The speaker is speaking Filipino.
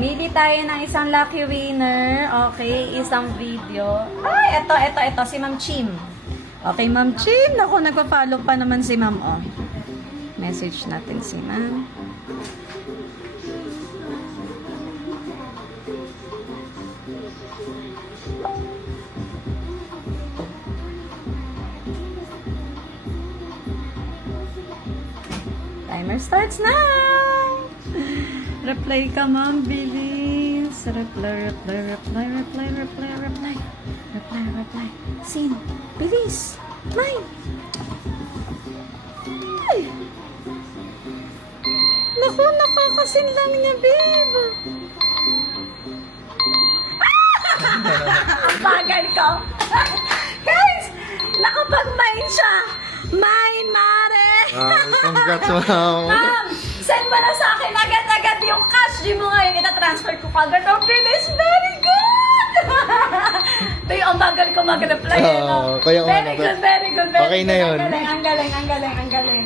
Mili tayo ng isang lucky winner. Okay, isang video. Ay, ito. Si Ma'am Chim. Okay, Ma'am Chim. Naku, nagpa-follow pa naman si Ma'am, oh. Message natin si Ma'am. Timer starts now! Reply ka, Ma'am, bilis. Reply. Sin, bilis. Mine. Ay. Naku, nakakasin lang niya, babe. Ang bagal ko. Guys, nakapag-mine siya. Mine, Mare. Congrats, ma'am. Ma'am, send mo na sa akin agad-agad yung cash. Di mo ngayon, ita-transfer ko kagad. Okay, this very good. Ito yung ang bagal ko mag-reply. Kaya very good. Okay na yun. Ang galing.